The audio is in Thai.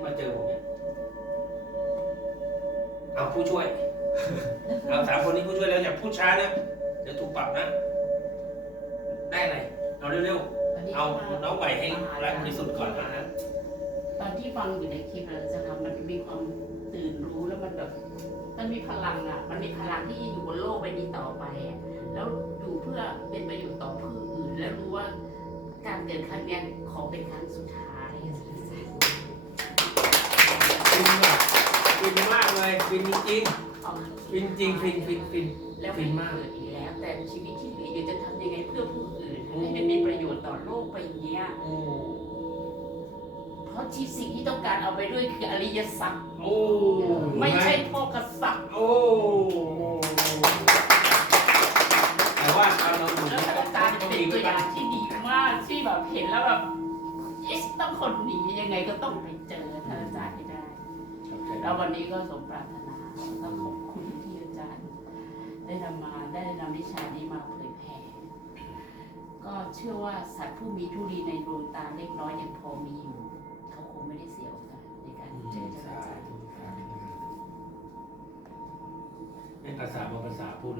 ที่มาเจอผมเนี่ยเอาผู้ช่วย เอาสามคนนี้ผู้ช่วยแล้วอย่าพูดช้านะเดี๋ยวถูกปรับนะ ได้อะไรเอาเร็ววันนี้ๆเอามาน้องไหวให้แรงบริสุทธิ์ก่อนนะตอนที่ฟังอยู่ในคลิปเราจะทำมันมีความตื่นรู้แล้วมันแบบ มันมีพลังอะ มันมีพลังที่อยู่บนโลกใบนี้ต่อไปอะแล้วอยู่เพื่อเป็นประโยชน์ต่อผู้อื่น แล้วรู้ว่าการเกิดครั้งเนี้ยขอเป็นครั้งสุดท้าย เลยฟินจริงเอาๆฟินจริงฟินฟินฟินแล้วฟิไม่นมากเกิดอีกแล้ว แต่ชีวิตที่เหลืออยู่จะทำยังไงเพื่อผู้อื่นให้มันมีประโยชน์ต่อโลกใบเนี้ยโอ้เพราะที่สิ่งที่ต้องการเอาไปด้วยคืออริยสัจโอ้ไม่ใช่พ่อกษัตริย์โอ้แต่ว่าเอาเราดูแล้วอาจารย์เป็นตัวอย่างที่ดีมากที่แบบเห็นแล้วแบบอิสต้องคนหนียังไงก็ต้องไปเจอท่านอ แล้ววันนี้ก็สมปรารถนาก็ขอบคุณที่อาจารย์ ได้นำมาได้นำวิชานี้มาเผยแผ่ก็เชื่อว่าสัตว์ผู้มีทุลีในดวงตาเล็กน้อยยังพอมีอยู่ เขาคงไม่ได้เสียโอกาสในการเจอท่านอาจารย์เป็นภาษาบางภาษาพูด